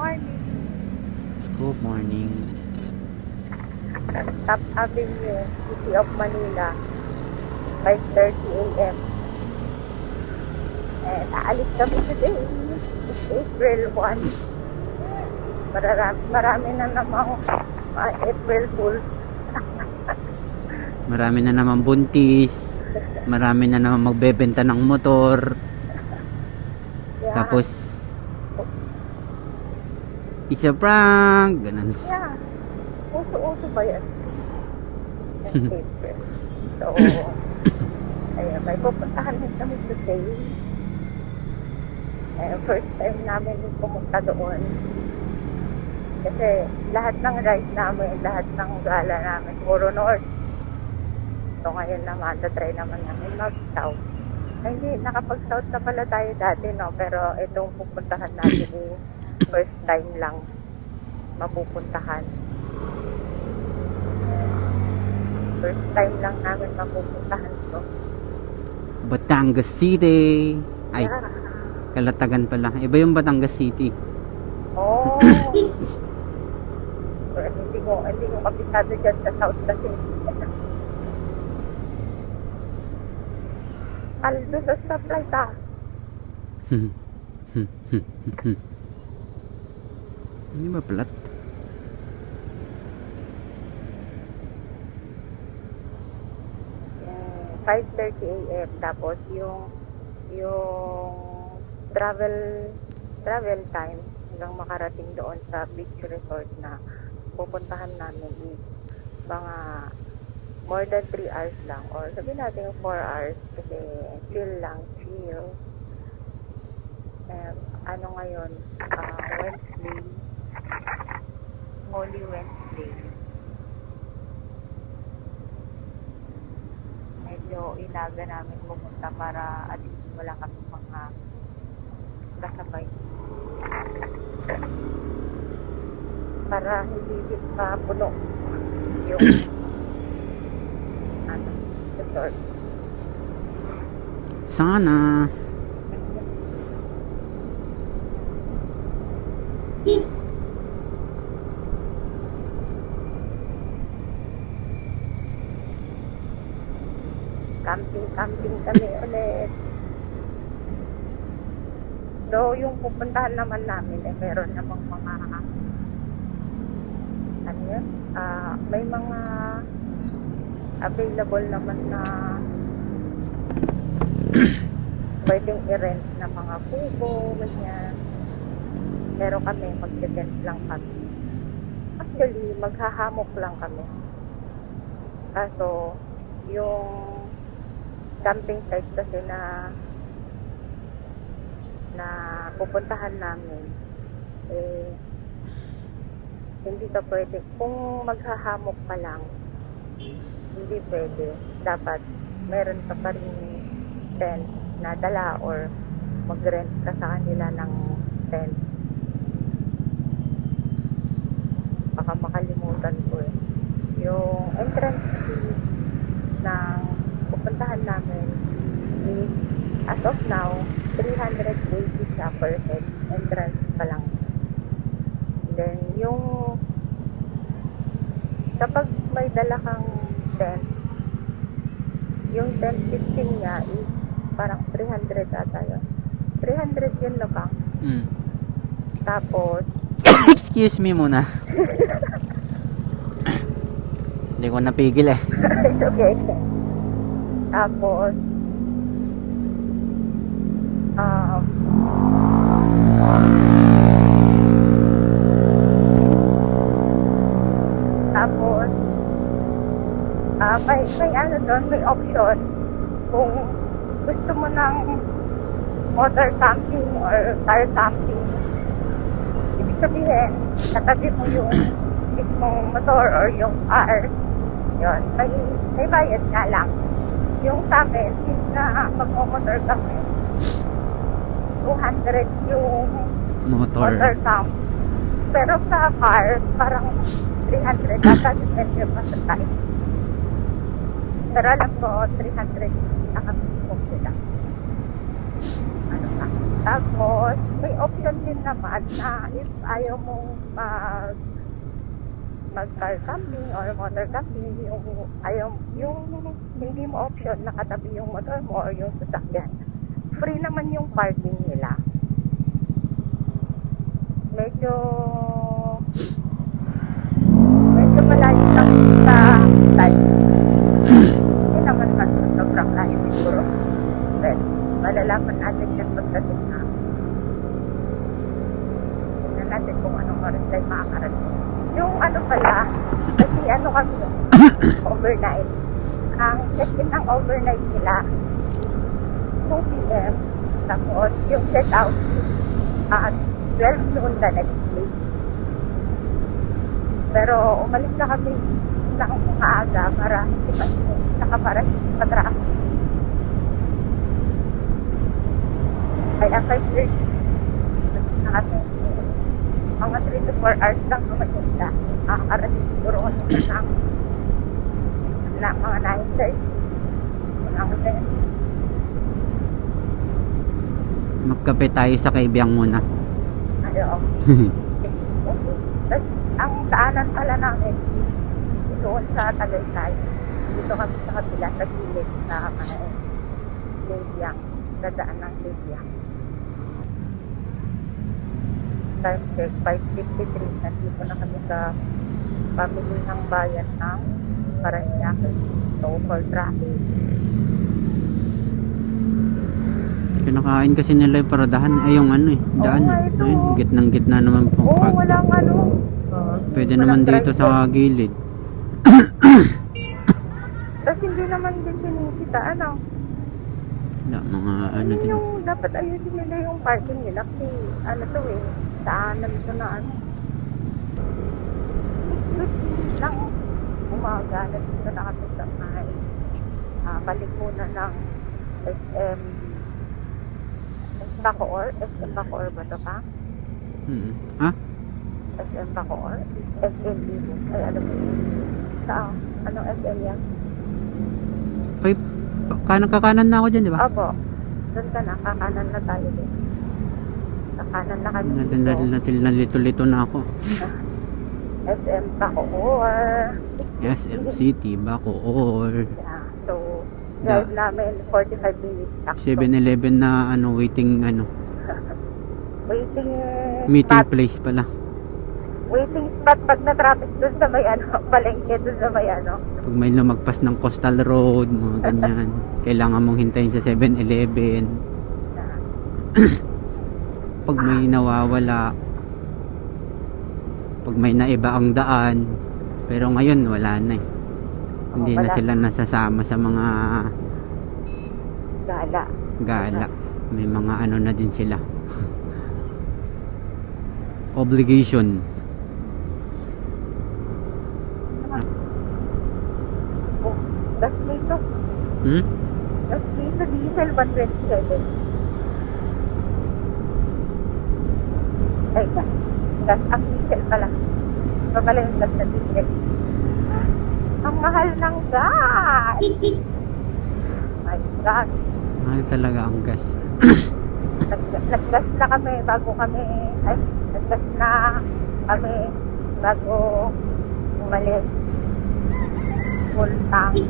Morning. Good morning. Top Avenue, City of Manila, 5:30 a.m. And aalis kami today. It's April 1. Marami na namang April Fools. Marami na naman buntis. Marami na naman magbebenta ng motor. Yeah. Tapos it's a prank. Ganun. Yeah. Uso-uso ba yan? Yung April. So, ayun, may pupuntahan din kami today. First time namin pumunta doon. Kasi lahat ng ride namin, lahat ng gala namin, puro north. So ngayon naman, try naman namin mag-south. Ay, hindi, nakapag-south na pala tayo dati, no? Pero itong pupuntahan natin first time lang mapupuntahan. First time lang namin mapupuntahan to. Batangas City. Ay, Yeah. Kalatagan pala. Iba yung Batangas City. Oh! Pero hindi ko kapisado dyan sa south kasi. Aldo sa stoplight ah. Hindi ba plat? Yung 5:30 a.m. Tapos yung travel time hanggang makarating doon sa beach resort na pupuntahan namin is mga more than 3 hours lang, or sabihin natin 4 hours kasi chill. Ano ngayon, Wednesday, Holy Wednesday. Medyo inaga namin pumunta para at least wala kami mga kasabay. Para hindi din pa puno yung resort. Sana. Camping kami ulit. So, yung pupuntahan naman namin, meron namang mga ano yun? May mga available naman na pwedeng i-rent na mga kubo, ganyan. Pero kami, mag-tent lang kami. Actually, maghahamok lang kami. Kaso, yung camping site kasi na pupuntahan namin, hindi ka pwede. Kung maghahamok ka lang, hindi pwede. Dapat meron ka pa rin tent na dala or mag-rent ka sa kanila ng tent. Baka makalimutan ko eh. Yung entrance fee ng pupuntahan namin is, as of now, 380 siya per head. Entrance pa lang. Then, yung kapag may dala kang tent, yung tent 15 niya is parang 300 ata yun. 300 yun na ba? Tapos, Excuse me muna. Hindi ko napigil eh. it's okay. Tapos, may ano doon, may option kung gusto mo ng motor camping or car camping. Ibig sabihin, katabi mo yung mismong motor or yung car. Yun, may bayad nga lang. Yung sa amin, since na magmo-motor kami, 200 yung motor camp. Pero sa car, parang 300 ata, depende pa sa type. Pero alam ko, 300 nakapipok sila. Ano pa? Tapos, may option din naman na if ayaw mong mag-car camping or motor camping, yung hindi mo option nakatabi yung motor mo or yung sasakyan. Free naman yung parking nila. Medyo malayo lang sa side. Hindi naman sobrang layo siguro. But, malalaman natin yan pagdating na. Tignan natin kung anong oras tayo makakarating. Yung ano pala, kasi ano kami overnight. Ang check-in ng overnight nila, 2 p.m. Tapos, yung check-out at 12 noon the next day. Pero umalis na kami ng maaga para nakapara sa traffic. Ay, after 30, na kasi mga 3 to 4 hours lang naman yung sila. Makakarating siguro kasi na mga 9:30. Magkape tayo sa Kaibiyang muna. Ano? Tapos, ang daanan pala namin doon sa Tagaytay. Dito kami sa kabila, sa gilid, sa Lebyang. Sa daan ng Lebyang. Time check, 5:53. Nandito na kami sa pamilihang bayan ng Paranaque. So, for traffic. Kinakain kasi nila yung paradahan. Ay, yung ano eh. Daan. nga, ito. Ayun, gitnang-gitna naman po. Oo, walang ano. Pwede walang naman dito drive sa gilid. Kasi hindi naman din sinisita, ano. Wala, mga ano din. Yung dapat ayusin nila yung parking nila kasi ano to eh, daanan ito na ano. Lang umaga, nandito na kami sa may balik muna ng SM Bacoor. SM Bacoor ba ito pa? Ha? SM Bacoor? SM Ibu. Ay, ano ba yun? Sa anong SM yan? Ay, kakanan na ako dyan, di ba? Opo. Doon ka na, kakanan na tayo din. Kakanan na kami Nalito-lito na ako. SM Bacoor. SM City, Bacoor. Yeah. So, drive namin 45 minutes. Sakto. 7-Eleven na ano, waiting ano. Waiting Meeting spot. place pala. Waiting spot pag na-traffic doon sa may ano, palengke doon sa may ano. Pag may lumagpas ng Coastal Road, mga ganyan. Kailangan mong hintayin sa 7-Eleven. Pag may nawawala. Pag may naiba ang daan. Pero ngayon wala na eh. Hindi na wala. sila nasasama sa mga Gala. gala. May mga ano na din sila. Obligation. Oh, gas dito. Hmm? Gas dito, diesel 127. Ay, gas ang diesel pala. Pagkala yung gas na diesel. Ang mahal ng gas! My God. Mahal talaga ang gas. Naggas na kami bago kami, ay, naggas na kami bago umalis. Full tank.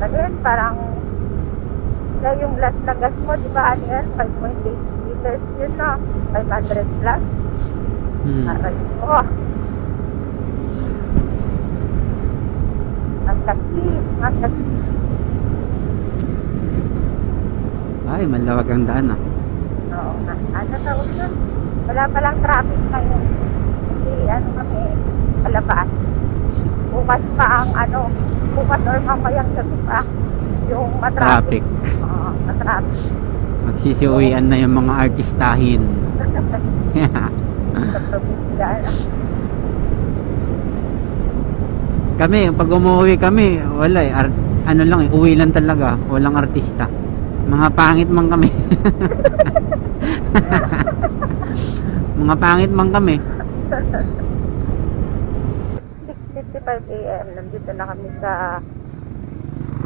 Ano yan, parang yung last na gas mo, di ba, ano yan, 5.8 liters yun na, 500 plus. Aray ko. Ang sakit. Ay, malawag ang daan ah. Oo nga. Ano tawag yun? Wala palang traffic ngayon. Kasi ano kami, palabas. Bukas pa ang ano, bukas or mamayang gabi pa yung matraffic. Traffic. Oo, matraffic. Magsisiuwian na yung mga artistahin. Sa probinsya. Kami, pag umuwi kami, wala eh. Ano lang eh, uwi lang talaga. Walang artista. Mga pangit man kami. Mga pangit man kami. 6:55 a.m. Nandito na kami sa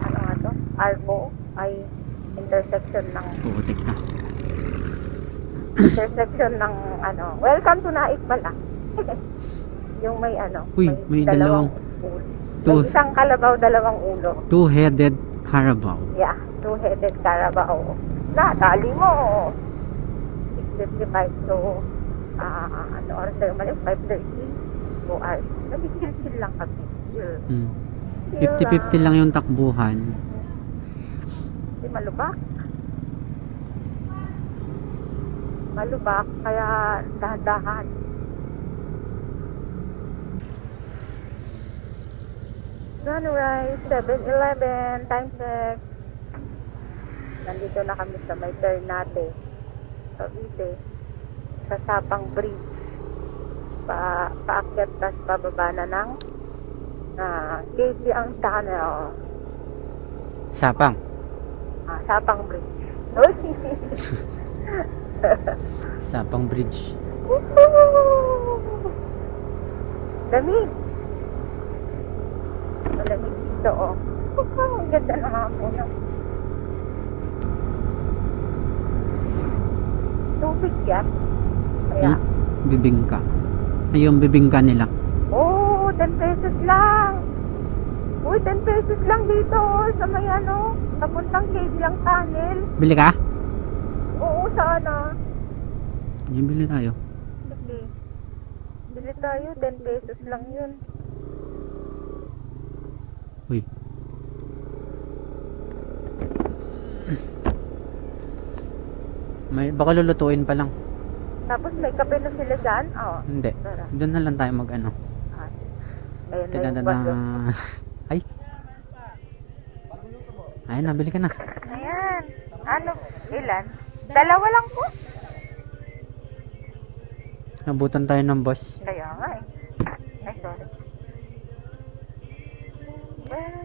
ano nga to? Arbo ay intersection ng Putik na. intersection ng ano. Welcome to Naik pala. Yung may ano. Uy, may dalawang- ulo. two- May isang kalabaw, dalawang ulo. Two-headed Carabao. Yeah, two-headed Carabao. Tali mo. 6:55. So, ano oras tayo umalis? 5:30. 2 hours. Nag-chill lang kami. Chill. Hmm. Chill 50-50 lang yung takbuhan. Di malubak. Malubak, kaya dahan-dahan. Sunrise, 7-Eleven, time check. Nandito na kami sa may Ternate, Cavite, sa Sapang Bridge. Paakyat, tas pababa na ng KC ang tunnel. Sapang. Sapang Bridge. Uy! Sapang Bridge. Lamig. Malamig dito, oh. Ang ganda ng hapon. Tubig yan. Kaya, Bibingka. Ay, yung bibingka nila. oh, 10 pesos lang. Uy, 10 pesos lang dito, oh, sa may ano, papuntang Kabyang Tunnel. Bili ka? Oo, sana. Yung bili tayo. Sige. Bili tayo, 10 pesos lang yun. Uy. May, baka lulutuin pa lang. Tapos may kape na sila dyan. Oo. Hindi. Tara. Doon na lang tayo mag ano. Ayun na yung Tada. bago. Ay. Ayun na, bili ka na. Ayan. Ano? Ilan? Dalawa lang po. Nabutan tayo ng boss. Kaya nga eh. Ay, sorry.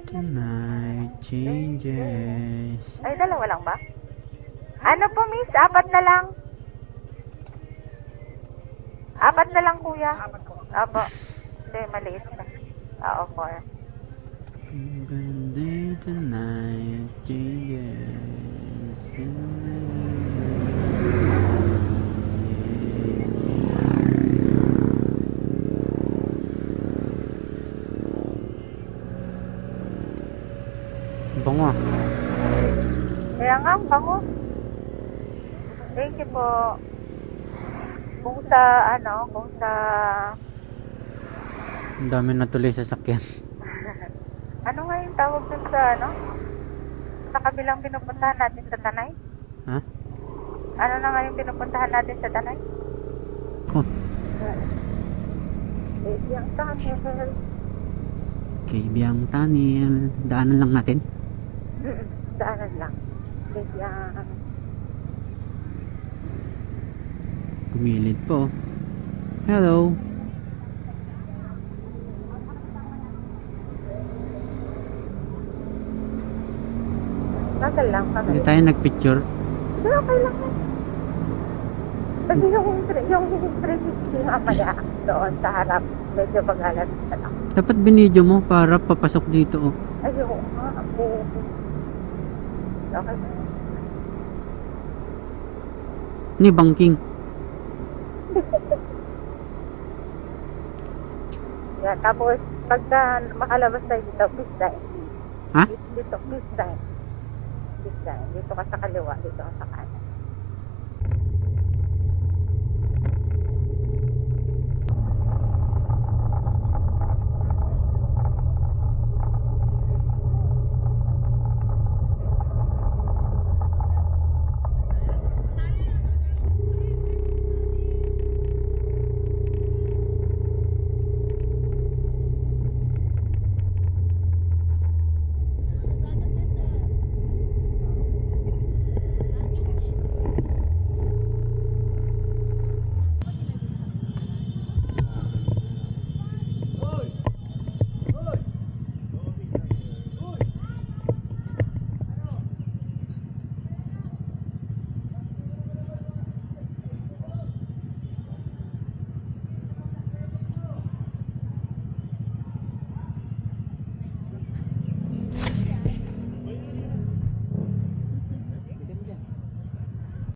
Tonight changes. Ay, dalawa lang ba? Ano po, miss? 4 na lang. 4 na lang, kuya. Apo. Hindi, maliit na. Oo, 4. Day tonight changes. Bango ah. Kaya nga, ang bango. Thank you po. Kung sa, Ang dami na tuloy sa sakyan. ano nga yung tawag dun sa, sa kabilang pinupuntahan natin sa Tanay? Ha? Ano na nga yung pinupuntahan natin sa Tanay? Oh, Yung tunnel. Kabyang Tunnel. Daanan lang natin. Daanan lang. Yung Gumilid po. Hello. Tagal lang kami. Hindi tayo nagpicture. Hindi, okay lang yan. Kasi yung 360 mamaya doon sa harap, medyo bagalan na lang. Dapat binidyo mo para papasok dito. Oh. Ayoko nga, ako. Okay. Ni banking. Yeah, tapos, pagka makalabas tayo dito, please time. Ha? Dito, please time. Please time. Dito ka sa kaliwa, dito ka sa kanan.